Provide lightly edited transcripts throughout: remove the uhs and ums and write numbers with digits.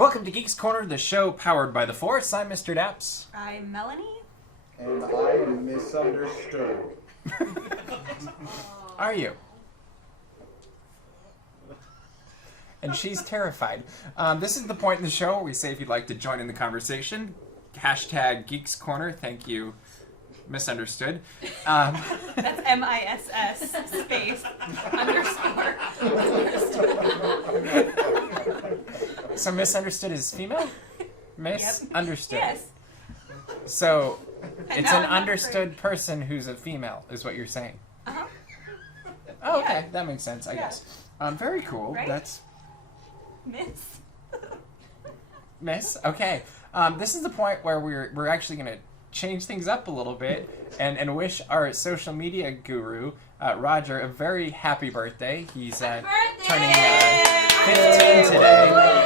Welcome to Geeks Corner, the show powered by the Force. I'm Mr. DAPs. I'm Melanie. And I am misunderstood. Are you? And she's terrified. This is the point in the show where we say if you'd like to join in the conversation, hashtag Geeks Corner. Thank you, misunderstood. That's MISS space underscore understood. So misunderstood is female? Misunderstood. Yes. So it's Now an I'm not understood person who's a female, is what you're saying. Uh-huh. Oh, okay. Yeah. That makes sense, I Yeah. guess. Very cool. Right? That's Miss. Miss. Okay. This is the point where we're actually going to change things up a little bit and wish our social media guru, Roger, a very happy birthday. He's turning 15 today.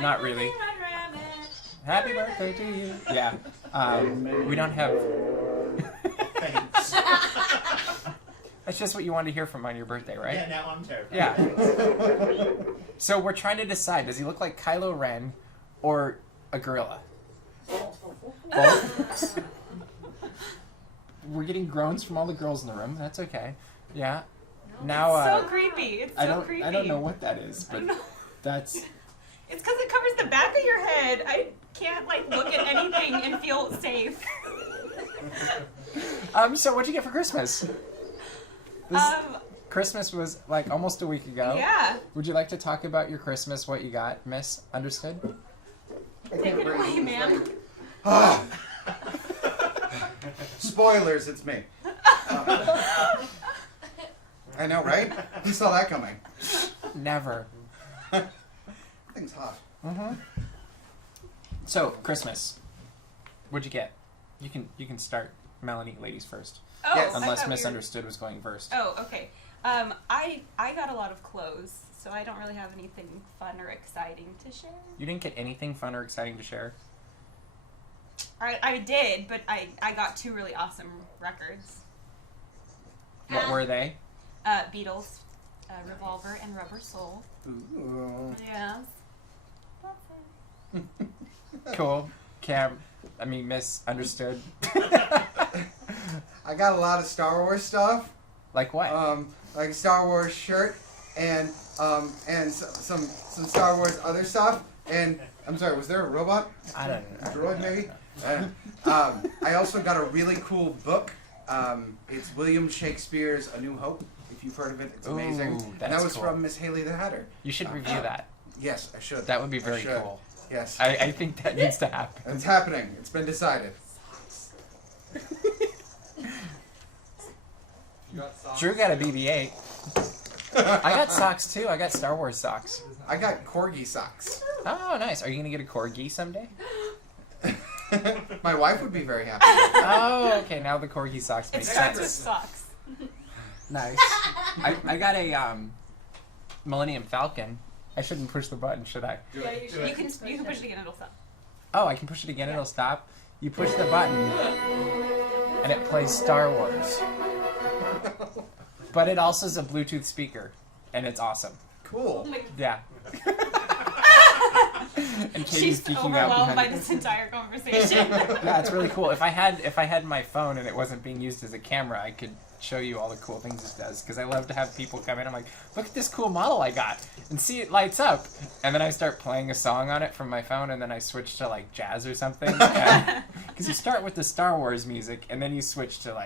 Not really. Happy birthday to you. Yeah. We don't have... Thanks. That's just what you wanted to hear from on your birthday, right? Yeah, now I'm terrified. Yeah. So we're trying to decide, does he look like Kylo Ren or a gorilla? Both? We're getting groans from all the girls in the room. That's okay. Yeah. Now, It's so creepy. It's so creepy. I don't know what that is, but that's... It's because it covers the back of your head. I can't, look at anything and feel safe. So what'd you get for Christmas? Christmas was, almost a week ago. Yeah. Would you like to talk about your Christmas, what you got, Miss? Understood? Take it away, man. Spoilers, it's me. I know, right? Who saw that coming? Never. Thing's hot. Mm-hmm. So, Christmas. What'd you get? You can start, Melanie, ladies first. Oh, Yes. I Unless thought we were- Misunderstood was going first. Oh, okay. I got a lot of clothes, so I don't really have anything fun or exciting to share. You didn't get anything fun or exciting to share? I did, but I got two really awesome records. What were they? Beatles, Revolver, and Rubber Soul. Ooh. Yes. That's it. Cool. Misunderstood. I got a lot of Star Wars stuff. Like what? Like a Star Wars shirt and some Star Wars other stuff. And I'm sorry, was there a robot? I don't know. Droid, maybe? I also got a really cool book. It's William Shakespeare's A New Hope. If you've heard of it, it's amazing. Ooh, And that's that was cool. from Miss Haley the Hatter. You should review that. Yes, I should. That would be I very should. cool. Yes. I think that needs to happen. It's happening. It's been decided. Drew got a BB-8. I got socks too. I got Star Wars socks. I got corgi socks. Oh, nice. Are you going to get a corgi someday? My wife would be very happy. Oh, okay. Now the corgi socks It make starts with sense. socks. Nice. I got a Millennium Falcon. I shouldn't push the button, should I? Yeah, you can push it again. It'll stop. Oh, I can push it again. It'll stop. You push the button, and it plays Star Wars. But it also is a Bluetooth speaker, and it's awesome. Cool. Yeah. And Katie's She's geeking out overwhelmed by behind this entire conversation. Yeah, it's really cool. If I had my phone and it wasn't being used as a camera, I could show you all the cool things it does. Because I love to have people come in. I'm like, look at this cool model I got, and see it lights up. And then I start playing a song on it from my phone, and then I switch to jazz or something. Because you start with the Star Wars music, and then you switch to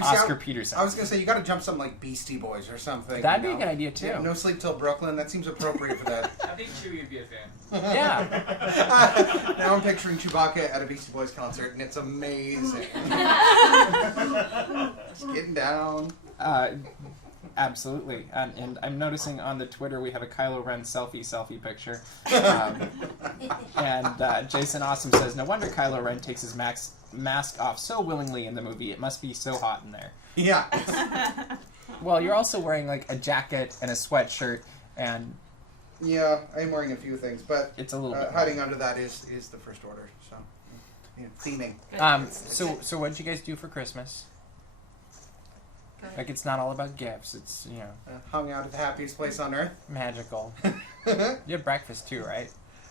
Oscar Peterson. I was gonna say you got to jump something like Beastie Boys or something. That'd be a good idea too. Yeah, No Sleep Till Brooklyn. That seems appropriate for that. I think Chewie would be a fan. Yeah. Now I'm picturing Chewbacca at a Beastie Boys concert, and it's amazing. Just getting down. Absolutely. And I'm noticing on the Twitter we have a Kylo Ren selfie picture. And Jason Awesome says, no wonder Kylo Ren takes his mask off so willingly in the movie. It must be so hot in there. Yeah. Well, you're also wearing a jacket and a sweatshirt, and Yeah, I am wearing a few things, but it's a little bit hiding under that is the First Order. So, theming. So what did you guys do for Christmas? Like, it's not all about gifts. It's, Hung out at the happiest place on earth. magical. You had breakfast too, right?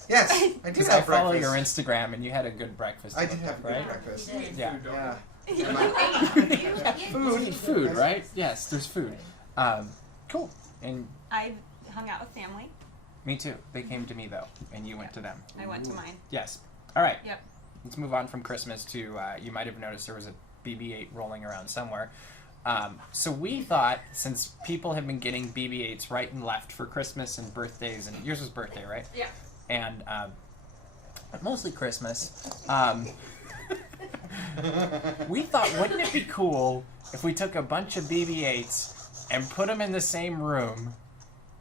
Yes, I did Because have I follow breakfast. your Instagram, and you had a good breakfast. I did have a good right? breakfast. Yeah. Yeah. Food, right? Yes, there's food. Cool. And I hung out with family. me too. They came to me, though, and you went to them. I went to mine. Yes. All right. Yep. Let's move on from Christmas to, you might have noticed there was a BB-8 rolling around somewhere. So we thought, since people have been getting BB-8s right and left for Christmas and birthdays, and yours was birthday, right? Yeah. And but mostly Christmas. We thought, wouldn't it be cool if we took a bunch of BB-8s and put them in the same room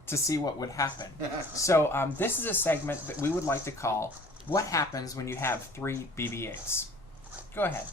to see what would happen? So this is a segment that we would like to call "What Happens When You Have 3 BB-8s?" Go ahead.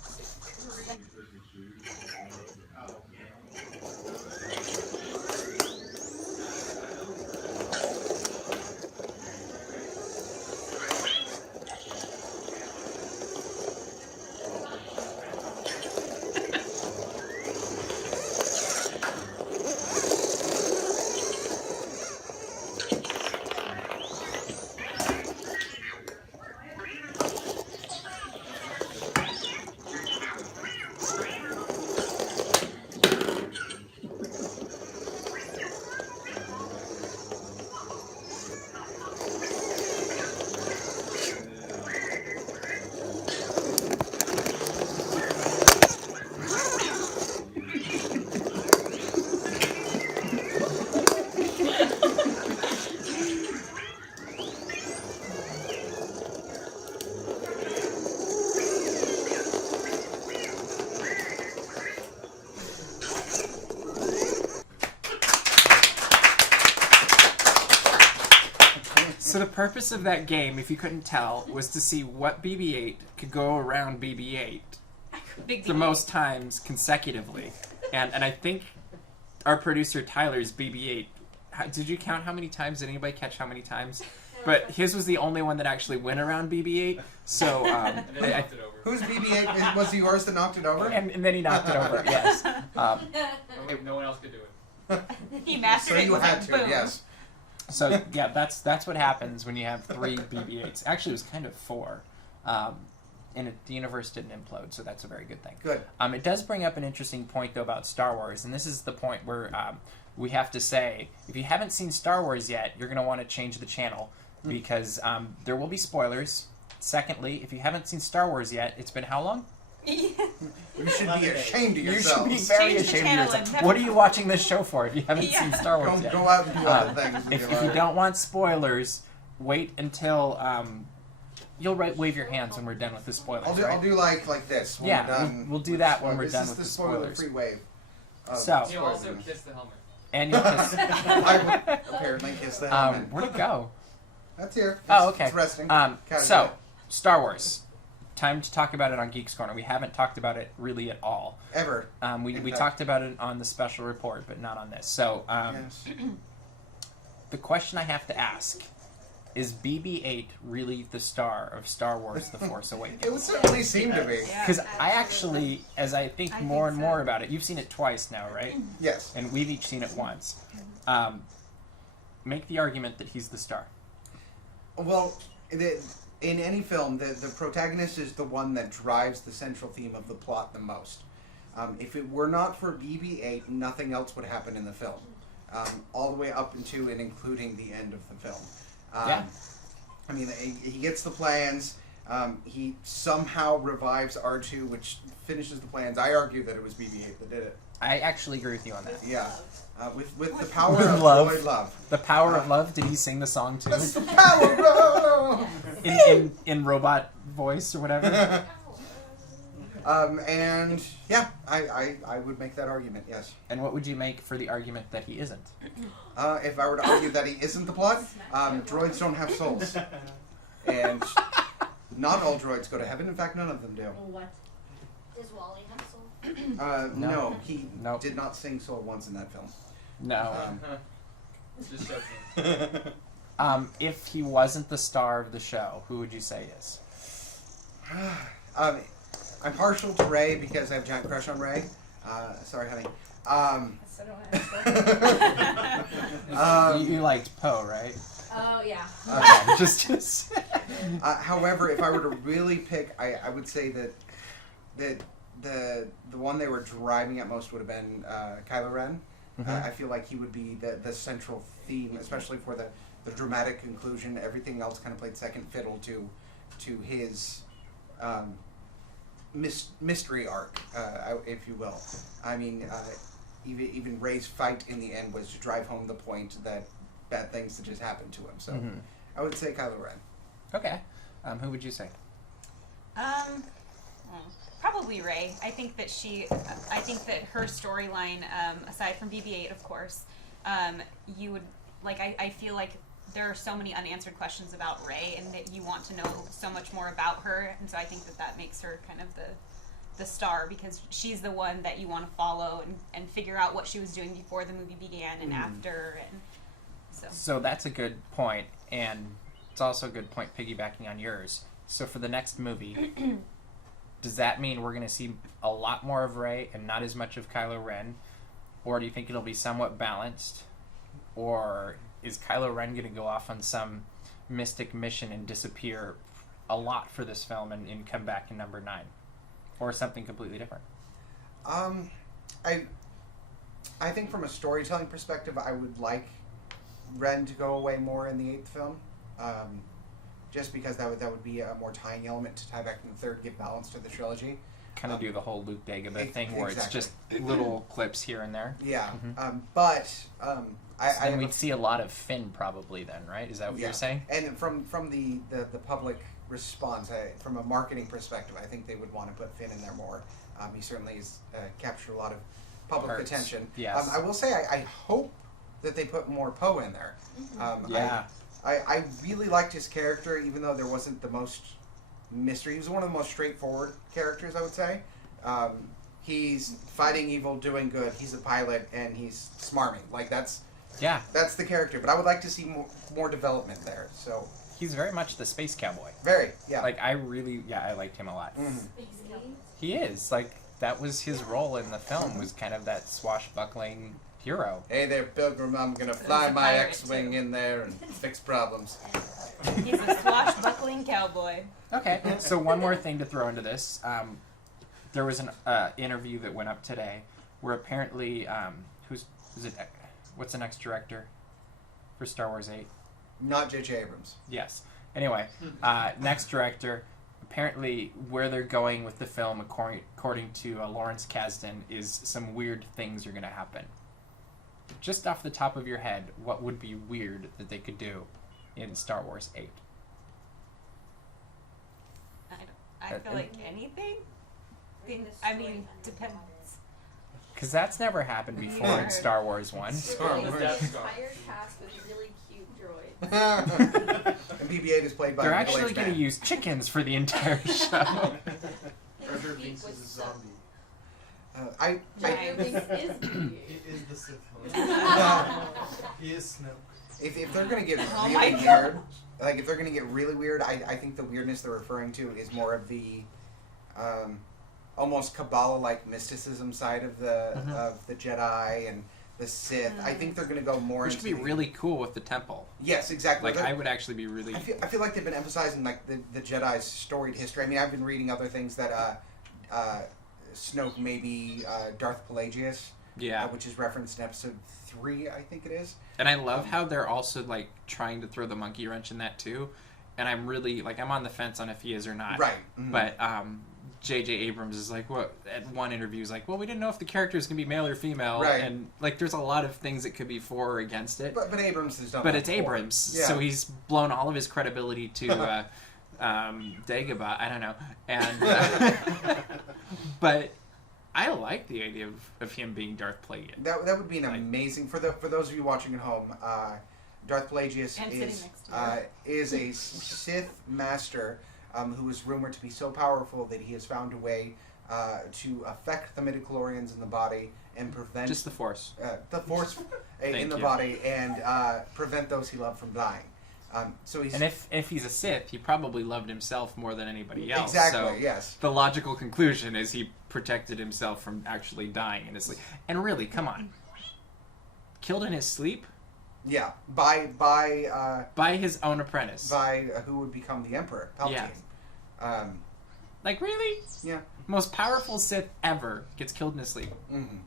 So the purpose of that game, if you couldn't tell, was to see what BB-8 could go around BB-8 Big the deal. most times consecutively. And I think our producer Tyler's BB-8, did you count how many times? Did anybody catch how many times? But his was the only one that actually went around BB-8. So Whose BB-8 was the yours that knocked it over? and then he knocked it over. Yes. No one else could do it. He mastered So it. you and had was to, like, boom. yes. So yeah, that's what happens when you have 3 BB-8s. Actually, it was kind of 4. And the universe didn't implode, so that's a very good thing. Good. It does bring up an interesting point, though, about Star Wars, and this is the point where we have to say, if you haven't seen Star Wars yet, you're going to want to change the channel, because there will be spoilers. Secondly, if you haven't seen Star Wars yet, it's been how long? You should be ashamed of You yourselves. should be very Change the ashamed of channel yourself. and What are you watching this show for if you haven't Yeah. seen Star Wars yet? Go out and do other things. with If your you life. don't want spoilers, wait until you'll wave your hands when we're done with the spoilers. I'll do, right? I'll do like this. When Yeah, we're done we'll do with that the when we're spoilers. done This with is the the spoiler spoilers. free wave. of So- You'll also spoilers. kiss the helmet. And you'll kiss. I will apparently kiss the helmet. Where'd it go? That's here. Oh, It's- okay. It's resting. So, Star Wars. Time to talk about it on Geeks Corner. We haven't talked about it really at all. Ever. We fact. talked about it on the special report, but not on this. So, Yes. the question I have to ask is BB-8 really the star of Star Wars The Force Awakens? It would certainly seem to be. Yeah. Because I actually, as I think I more think and so. more about it, you've seen it twice now, right? Yes. And we've each seen it once. Make the argument that he's the star. Well, in any film, the protagonist is the one that drives the central theme of the plot the most. If it were not for BB-8, nothing else would happen in the film. All the way up into and including the end of the film. Yeah. I mean, he gets the plans. He somehow revives R2, which finishes the plans. I argue that it was BB-8 that did it. I actually agree with you on that. Yeah. With the power With of love. droid love. The Power of Love, did he sing the song too? That's the power of love! in robot voice or whatever? And yeah, I would make that argument, yes. And what would you make for the argument that he isn't? If I were to argue that he isn't the plot, droids don't have souls. And not all droids go to heaven. In fact, none of them do. What? Does Wally have soul? No. No, he Nope. did not sing soul once in that film. No. Just joking. If he wasn't the star of the show, who would you say is? I'm partial to Rey because I have a giant crush on Rey. Sorry, honey. So don't answer. You liked Poe, right? Oh, yeah. Okay, just. However, if I were to really pick, I would say that the one they were driving at most would have been Kylo Ren. I feel like he would be the central theme, especially for the dramatic conclusion. Everything else kind of played second fiddle to his mystery arc, if you will. I mean, even Rey's fight in the end was to drive home the point that bad things had just happened to him. So I would say Kylo Ren. Okay. Who would you say? Probably Rey. I think that her storyline, aside from BB-8, of course, you would I feel like there are so many unanswered questions about Rey, and that you want to know so much more about her, and so I think that makes her kind of the star, because she's the one that you want to follow and figure out what she was doing before the movie began and after, and So that's a good point, and it's also a good point piggybacking on yours. So for the next movie, does that mean we're going to see a lot more of Rey and not as much of Kylo Ren? Or do you think it'll be somewhat balanced? Or is Kylo Ren going to go off on some mystic mission and disappear a lot for this film and come back in number 9? Or something completely different? I think from a storytelling perspective, I would like Ren to go away more in the 8th film. Just because that would be a more tying element to tie back in the 3rd, give balance to the trilogy. Kind of do the whole Luke Dagobah thing where it's just little clips here and there. Yeah, And we'd see a lot of Finn probably then, right? Is that what you're saying? And from the public response, from a marketing perspective, I think they would want to put Finn in there more. He certainly has captured a lot of public attention. Yes. I will say I hope that they put more Poe in there. I really liked his character, even though there wasn't the most mystery. He was one of the most straightforward characters, I would say. He's fighting evil, doing good. He's a pilot, and he's smarmy. That's the character. But I would like to see more development there. So he's very much the space cowboy. Very, yeah. I liked him a lot. He is. That was his role in the film, was kind of that swashbuckling hero. Hey there, Pilgrim, I'm going to fly my X-Wing in there and fix problems. He's a swashbuckling cowboy. Okay, so one more thing to throw into this. There was an interview that went up today where apparently, what's the next director for Star Wars 8? Not J.J. Abrams. Yes. Anyway, next director, apparently where they're going with the film, according to Lawrence Kasdan, is some weird things are going to happen. Just off the top of your head, what would be weird that they could do in Star Wars 8? I feel like anything. Depends. Because that's never happened before in Star Wars 1. Star Wars. The entire cast with really cute droids. And BB-8 is played by They're actually going to use chickens for the entire show. Treasure Binks is a zombie. Jar Jar Binks is BB-8. He is the Sith He is Snoke. If they're going to get really weird, if they're going to get really weird, I think the weirdness they're referring to is more of the almost Kabbalah-like mysticism side of the Jedi and the Sith. I think they're going to go more. Which could be really cool with the temple. Yes, exactly. I would actually be really. I feel like they've been emphasizing the Jedi's storied history. I mean, I've been reading other things that Snoke may be Darth Pelagius. Yeah. Which is referenced in episode 3, I think it is. And I love how they're also trying to throw the monkey wrench in that too. And I'm really I'm on the fence on if he is or not. Right. Mm-hmm. But J.J. Abrams is what at one interview is well, we didn't know if the character is gonna be male or female. Right. And there's a lot of things that could be for or against it. But Abrams has done. But that it's before. Abrams, Yeah. so he's blown all of his credibility to Dagobah. I don't know. And but I like the idea of him being Darth Plagueis. That would be an amazing for those of you watching at home. Darth Pelagius is a Sith master who is rumored to be so powerful that he has found a way to affect the midichlorians in the body and prevent just the Force in the body and prevent those he loved from dying. So he's And if he's a Sith, he probably loved himself more than anybody else. exactly So yes. the logical conclusion is he protected himself from actually dying in his sleep. And really, come on. Killed in his sleep? Yeah, by His own apprentice. who would become the Emperor, Palpatine. Yeah. Like, really? Yeah. Most powerful Sith ever gets killed in his sleep. Mm-hmm.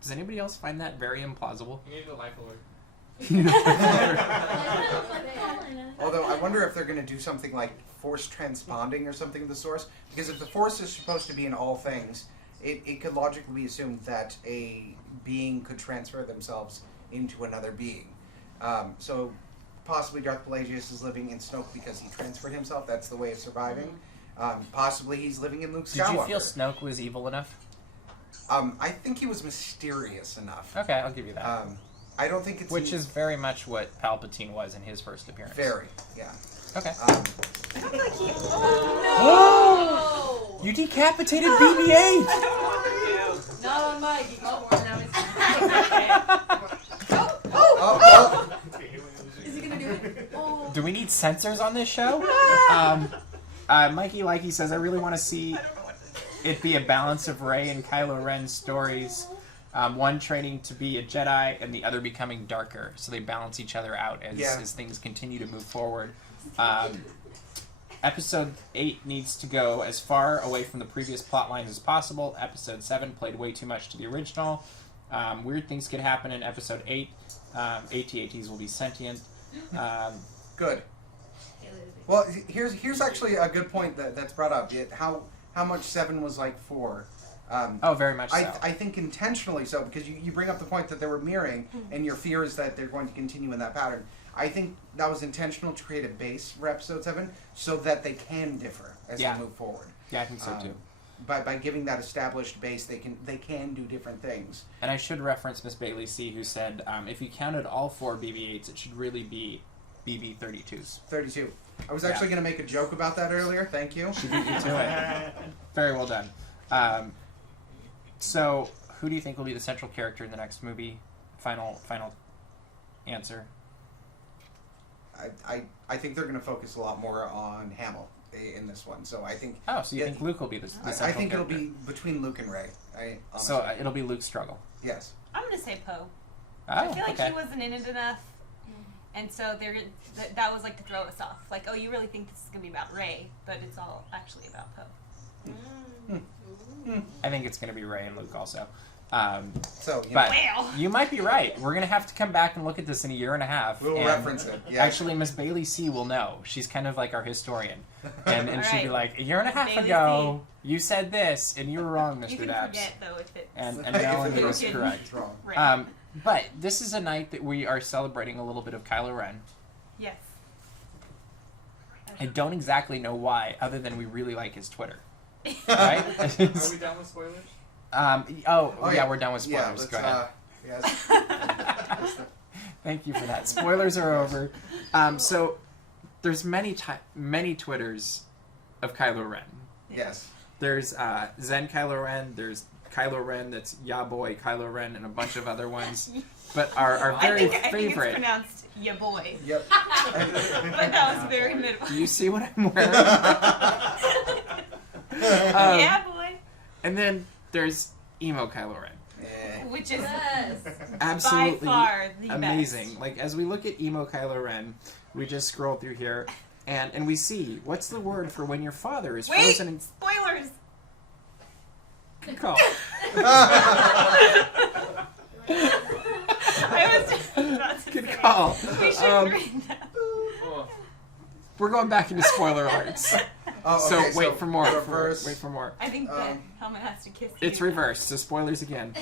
Does anybody else find that very implausible? You need a life alert. Although I wonder if they're going to do something like force transponding or something of the source, because if the force is supposed to be in all things, it could logically be assumed that a being could transfer themselves into another being. So possibly Darth Pelagius is living in Snoke because he transferred himself. That's the way of surviving. Possibly he's living in Luke Skywalker. Did you feel Snoke was evil enough? I think he was mysterious enough. Okay, I'll give you that. I don't think it's... Which is very much what Palpatine was in his first appearance. Very, yeah. Okay. Oh, You decapitated BB-8! Not on my Geeks Corner. Now Oh, Is he gonna do it? Oh. Do we need censors on this show? Mikey Likey says, I really want to see it be a balance of Rey and Kylo Ren's stories. One training to be a Jedi and the other becoming darker. So they balance each other out as things continue to move forward. Episode 8 needs to go as far away from the previous plot lines as possible. Episode 7 played way too much to the original. Weird things could happen in Episode 8. AT-ATs will be sentient. good. Well, here's actually a good point that's brought up. How much 7 was like 4. Very much so. I think intentionally so, because you bring up the point that they were mirroring, and your fear is that they're going to continue in that pattern. I think that was intentional to create a base for Episode 7 so that they can differ as they move forward. Yeah, I think so too. By giving that established base, they can do different things. And I should reference Miss Bailey C., who said, if you counted all 4 BB-8s, it should really be BB-32s. 32. I was actually going to make a joke about that earlier. Thank you. She beat you to it. Very well done. So, who do you think will be the central character in the next movie? Final answer. I think they're going to focus a lot more on Hamill in this one. So I think. Oh, so you think Luke will be the central character? I think it'll be between Luke and Rey. So it'll be Luke's struggle. Yes. I'm gonna say Poe. Oh, I feel like okay. he wasn't in it enough, and so that was like to throw us off. Like, oh, you really think this is gonna be about Rey, but it's all actually about Poe. I think it's going to be Rey and Luke also. But you might be right. We're going to have to come back and look at this in a year and a half. We'll reference it. Yeah. Actually, Miss Bailey C. will know. She's kind of like our historian. And she'll be like, a year and a half Bailey ago, you said this, and you were wrong, Mr. You can Daps. forget, though, if it's... And Melanie was Luke and correct. It's wrong. Rey. But this is a night that we are celebrating a little bit of Kylo Ren. Yes. I don't exactly know why, other than we really like his Twitter. Right? Are we done with spoilers? Yeah, we're done with spoilers. Go ahead. Yes. Thank you for that. Spoilers are over. So there's many Twitters of Kylo Ren. Yes. There's Zen Kylo Ren. There's Kylo Ren that's Ya Boy Kylo Ren, and a bunch of other ones. But our very I think it's favorite. pronounced ya boy. Yep. But that was very mid. Do you see what I'm wearing? Yeah, boy. And then there's Emo Kylo Ren. Which is Yes. Absolutely by far the amazing. best. Like, as we look at Emo Kylo Ren, we just scroll through here, and we see, what's the word for when your father is Wait! frozen in... Spoilers! Good call. I was just about to Good say, call. We should read that. Oh. We're going back into spoiler alerts. Oh, okay, wait for more. Reverse. Wait for more. I think the helmet has to kiss you. It's reversed, so spoilers again.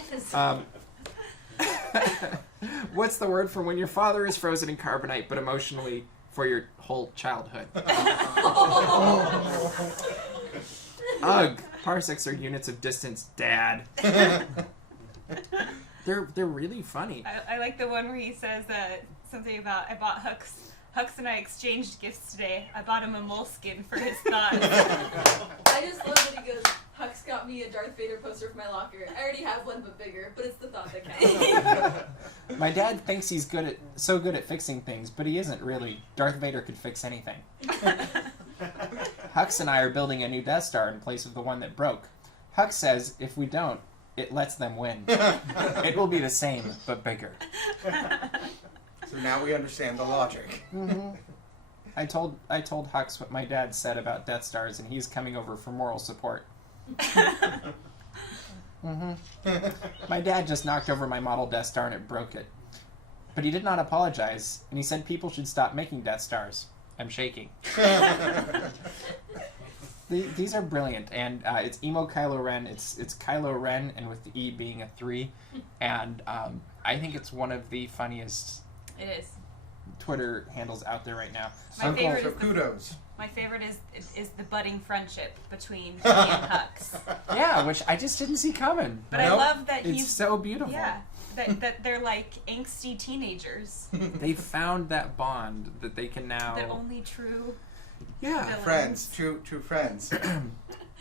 What's the word for when your father is frozen in carbonite, but emotionally for your whole childhood? Ugh. Parsecs are units of distance, Dad. They're really funny. I like the one where he says something about, I bought Hux. Hux and I exchanged gifts today. I bought him a moleskin for his thoughts. I just love that he goes, Hux got me a Darth Vader poster for my locker. I already have one, but bigger. But it's the thought that counts. My dad thinks he's so good at fixing things, but he isn't really. Darth Vader could fix anything. Hux and I are building a new Death Star in place of the one that broke. Hux says if we don't, it lets them win. It will be the same, but bigger. So now we understand the logic. Mm-hmm. I told Hux what my dad said about Death Stars, and he's coming over for moral support. Mm-hmm. My dad just knocked over my model Death Star and it broke it. But he did not apologize, and he said people should stop making Death Stars. I'm shaking. These are brilliant, and it's emo Kylo Ren. It's Kylo Ren, and with the E being a 3, and I think it's one of the funniest It is. Twitter handles out there right now. My favorite So is kudos. My favorite is the budding friendship between he and Hux. Yeah, which I just didn't see coming. But I Nope. love that It's he's so beautiful. yeah, that they're like angsty teenagers. They found that bond that they can now. The only true Yeah. villains. Friends, true friends.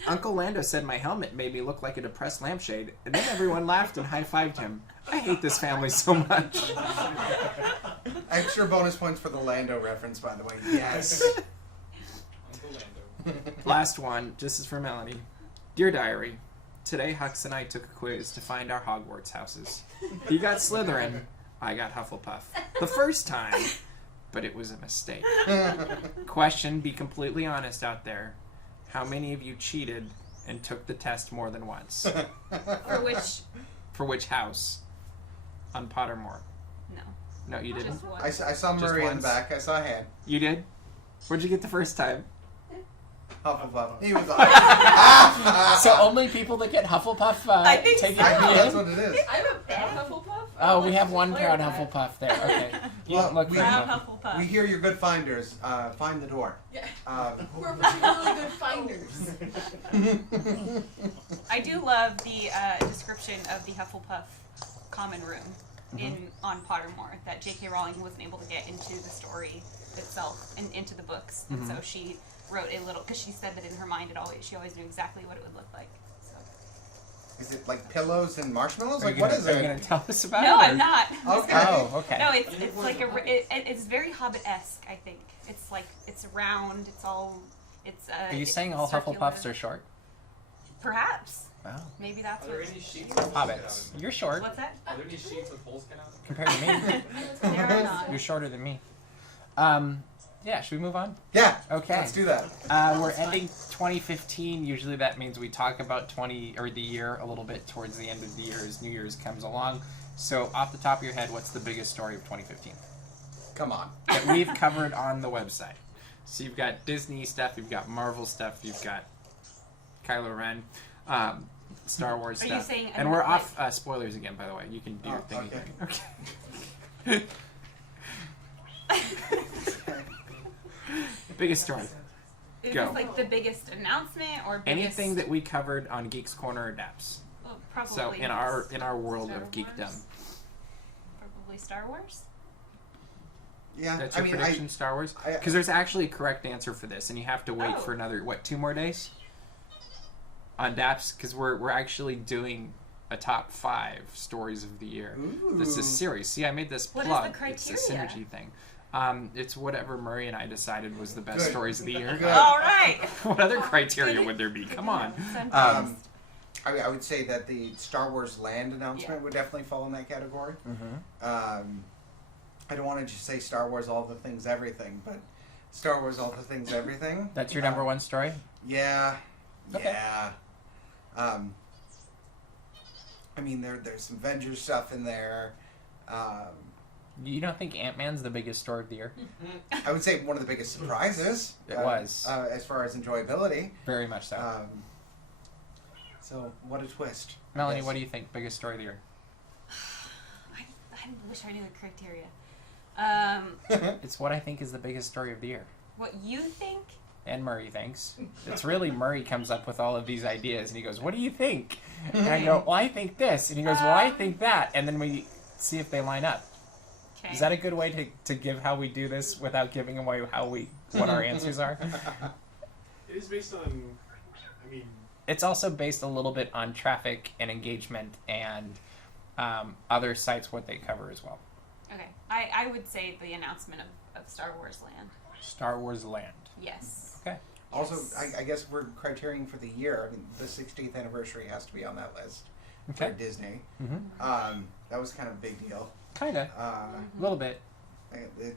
Uncle Lando said my helmet made me look like a depressed lampshade, and then everyone laughed and high-fived him. I hate this family so much. Extra bonus points for the Lando reference, by the way. Yes. Uncle Lando. Last one, just as for Melanie. Dear Diary, today Hux and I took a quiz to find our Hogwarts houses. He got Slytherin, I got Hufflepuff. The first time, but it was a mistake. Question, be completely honest out there. How many of you cheated and took the test more than once? For which house? On Pottermore. No. No, you didn't. Just one. I saw Just Murray in the once. back. I saw a hand. You did? Where'd you get the first time? Hufflepuff. He was like, So only people that get Hufflepuff I think take so. it I know, in? that's what it is. I'm a proud Hufflepuff. Oh, we Let's have just one proud clarify. Hufflepuff there. Okay. You Well, don't look we- very Proud Hufflepuff. Hufflepuff. We hear you're good finders. Find the door. Yeah. We're We're particularly good finders. I do love the description of the Hufflepuff common room on Pottermore that J.K. Rowling wasn't able to get into the story itself and into the books, and so she wrote a little because she said that in her mind she always knew exactly what it would look like. So. Is it like pillows and marshmallows? Are Like you what gonna, is are you it? going to tell us about No, it? I'm not. Okay. Oh, okay. No, it's like it's very Hobbit-esque. I think it's like it's round. It's all it's. Are you saying all circular. Hufflepuffs are short? Perhaps. Wow. Maybe that's Are there what. any sheets with holes cut out Hobbits. of them? You're short What's that? Are there any sheets with holes cut out of them? compared to me. There are not. You're shorter than me. Yeah, should we move on? Yeah. Okay. Let's do that. We're ending 2015. Usually that means we talk about the year a little bit towards the end of the year as New Year's comes along. So off the top of your head, what's the biggest story of 2015 Come on. that we've covered on the website? So you've got Disney stuff, you've got Marvel stuff, you've got Kylo Ren, Star Wars Are stuff. you saying and we're like- off spoilers again, by the way. You can do your Oh, thing. okay. Biggest story. Is Go. this like the biggest announcement or biggest, Anything that we covered on Geeks Corner or DAPs. well, probably So in our world Star of geekdom. Wars? Probably Star Wars. Yeah. That's I your mean, prediction, Star Wars? I- Because there's actually a correct answer for this, and you have to wait Oh. for another, 2 more days? On DAPS, because we're actually doing a top 5 stories of the year. Ooh. This is a series. See, I made this What is plug. the It's a criteria? synergy thing. It's whatever Murray and I decided was the best Good. stories of the year. Good. All right. What other criteria would there be? Come on. I would say that the Star Wars Land announcement would definitely fall in that category. Mm-hmm. I don't want to just say Star Wars All the Things Everything, but Star Wars All the Things Everything. That's your number 1 story? Yeah. Okay. Yeah. I mean, there's some Avengers stuff in there. You don't think Ant-Man's the biggest story of the year? I would say one of the biggest surprises. It was. As far as enjoyability. Very much so. So, what a twist. Melanie, Yes. what do you think? Biggest story of the year? I wish I knew the criteria. It's what I think is the biggest story of the year. What you think? And Murray thinks. It's really Murray comes up with all of these ideas, and he goes, "What do you think?" And I go, "Well, I think this," and he goes, "Well, I think that," and then we see if they line up. Okay. Is that a good way to give how we do this without giving away what our answers are? It is based on, I mean, it's also based a little bit on traffic and engagement and other sites, what they cover as well. Okay, I would say the announcement of Star Wars Land. Star Wars Land. Yes. Okay. Also, Yes. I guess we're criterion for the year. I mean, the 60th anniversary has to be on that list Okay. for Disney. Mm-hmm. That was kind of a big deal. Kind of. Uh, A little bit.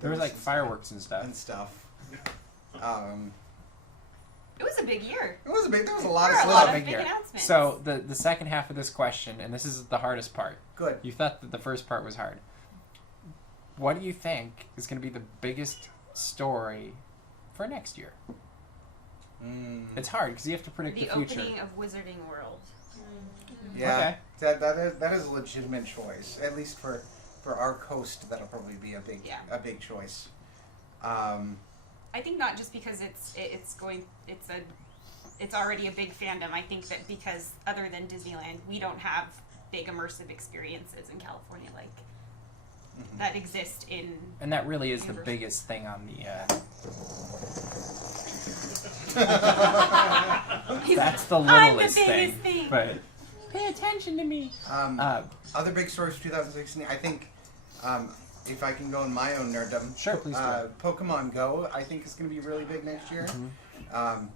There was like some fireworks and stuff. stuff. It was a big year. It was a big. There was a lot There of were a lot stuff. of big year. announcements. So the second half of this question, and this is the hardest part. Good. You thought that the first part was hard. What do you think is going to be the biggest story for next year? It's hard because you have to predict the the future. opening of Wizarding World. Yeah, Okay. that is a legitimate choice. At least for our coast, that'll probably be a big choice. I think not just because it's already a big fandom. I think that because other than Disneyland, we don't have big immersive experiences in California that exist in. And that really is the Universal. biggest thing on the. That's the I'm the littlest biggest thing. thing. But pay attention to me. Other big stories for 2016. I think, if I can go in my own nerddom, Sure, please do. Pokemon Go, I think is going to be really big next year.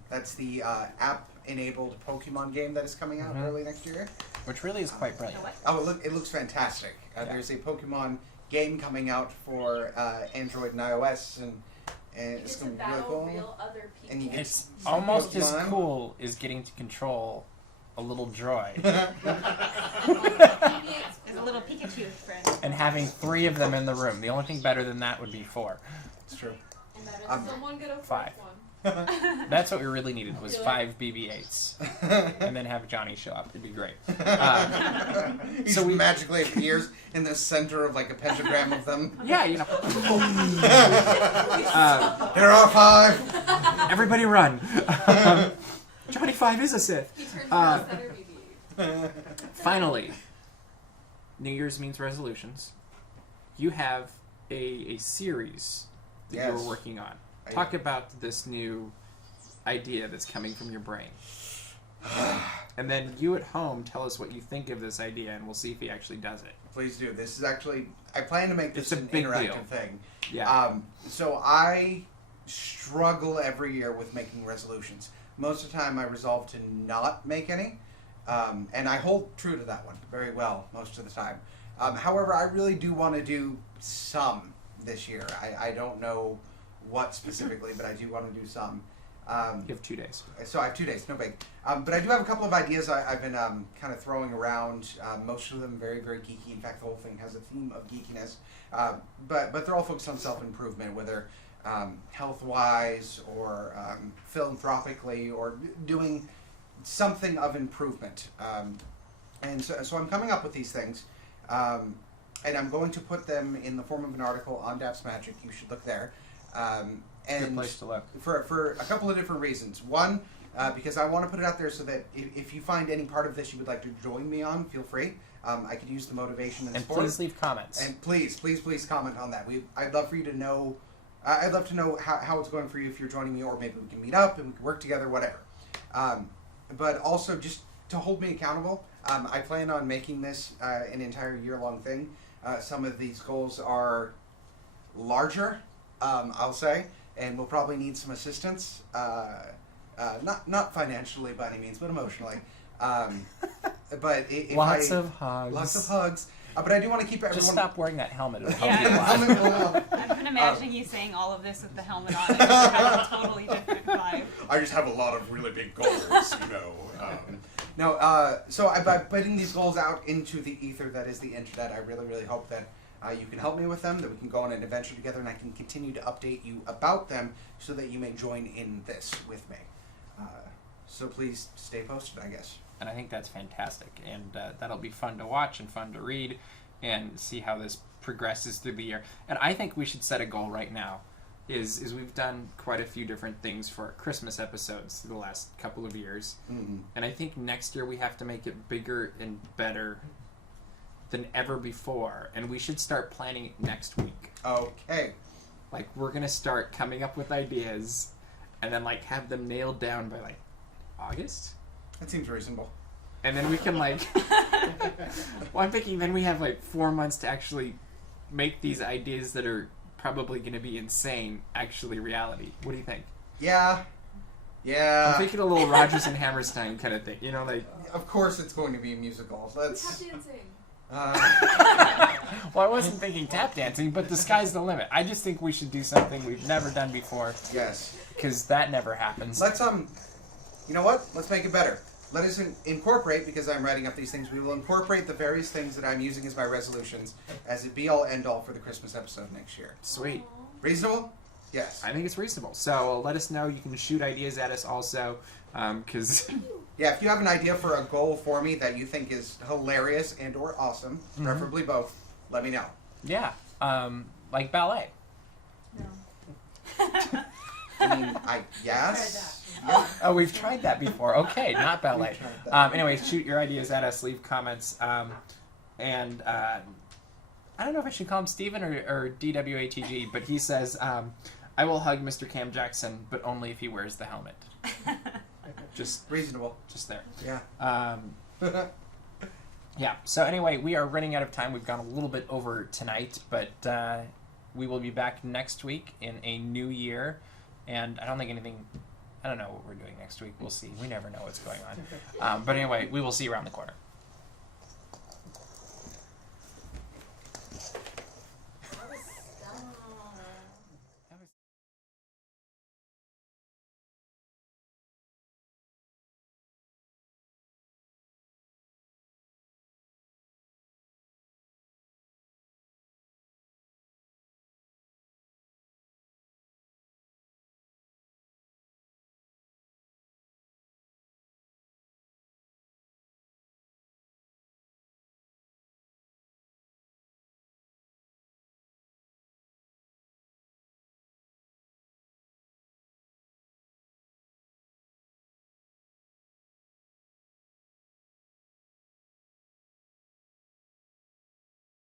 That's the app-enabled Pokemon game that is coming out early next year. Which really is quite brilliant. What? Oh, it looks fantastic. Yeah. There's a Pokemon game coming out for Android and iOS, and it's It's going to to be really battle cool. real other people. And you get It's almost as Pokemon. cool as getting to control a little droid There's a little Pikachu friend. and having 3 of them in the room. The only thing better than that would be 4. It's true. And that is Um, someone get a fourth 5. one. That's what we really needed was Really? 5 BB-8s, and then have Johnny show up. It'd be great. He So we- magically appears in the center of like a pentagram of them. Yeah, you know. Here are 5. Everybody run. Johnny 5 is a Sith. He turns Uh, into a center BB. Finally, New Year's means resolutions. You have a series that Yes. you're working on. I Talk do. about this new idea that's coming from your brain. And then you at home tell us what you think of this idea, and we'll see if he actually does it. Please do. This is actually, I plan to make this It's a an big interactive deal. thing. Yeah. So I struggle every year with making resolutions. Most of the time I resolve to not make any. And I hold true to that one very well most of the time. However, I really do want to do some this year. I don't know what specifically, but I do want to do some. You have 2 days. So I have 2 days, no big. But I do have a couple of ideas I've been kind of throwing around. Most of them very, very geeky. In fact, the whole thing has a theme of geekiness. But they're all focused on self-improvement, whether health-wise or philanthropically or doing something of improvement. And so I'm coming up with these things. And I'm going to put them in the form of an article on DAPs Magic. You should look there. Good And place to look. for a couple of different reasons. One, because I want to put it out there so that if you find any part of this you would like to join me on, feel free. I could use the motivation and And support. please leave comments. And please comment on that. I'd love for you to know. I'd love to know how it's going for you if you're joining me, or maybe we can meet up and we can work together, whatever. But also just to hold me accountable. I plan on making this an entire year-long thing. Some of these goals are larger, I'll say, and we'll probably need some assistance. Not financially by any means, but emotionally. But if Lots of hugs. lots of hugs. But I do want to keep everyone. Just stop wearing that helmet. It'll help Yeah. you a lot. I've been imagining you saying all of this with the helmet on. It would have a totally different vibe. I just have a lot of really big goals, you know. So by putting these goals out into the ether that is the internet, I really, really hope that you can help me with them, that we can go on an adventure together, and I can continue to update you about them so that you may join in this with me. So please stay posted, I guess. And I think that's fantastic. And that'll be fun to watch and fun to read and see how this progresses through the year. And I think we should set a goal right now. Is we've done quite a few different things for our Christmas episodes the last couple of years. Mm-hmm. And I think next year we have to make it bigger and better than ever before. And we should start planning it next week. Okay. Like, we're going to start coming up with ideas and then, like, have them nailed down by, like, August? That seems reasonable. And then we can like. Well, I'm thinking then we have like 4 months to actually make these ideas that are probably going to be insane actually reality. What do you think? Yeah. I'm thinking a little Rodgers and Hammerstein kind of thing. You know, like. Of course, it's going to be a musical. Tap Let's. dancing. Well, I wasn't thinking tap dancing, but the sky's the limit. I just think we should do something we've never done before, Yes. because that never happens. Let's you know what? Let's make it better. Let us incorporate, because I'm writing up these things, we will incorporate the various things that I'm using as my resolutions as a be-all, end-all for the Christmas episode next year. Sweet. Reasonable? Yes. I think it's reasonable. So let us know. You can shoot ideas at us also, because Yeah, if you have an idea for a goal for me that you think is hilarious and or awesome, preferably both, let me know. yeah, like ballet. No. I mean, yes. Oh, we've tried that before. Okay, not ballet. We've tried that. Anyway, shoot your ideas at us. Leave comments. And I don't know if I should call him Steven or DWATG, but he says, I will hug Mr. Cam Jackson, but only if he wears the helmet. Just Reasonable. there. Yeah. Yeah. So anyway, we are running out of time. We've gone a little bit over tonight, but we will be back next week in a new year. And I don't know what we're doing next week. We'll see. We never know what's going on. But anyway, we will see you around the corner.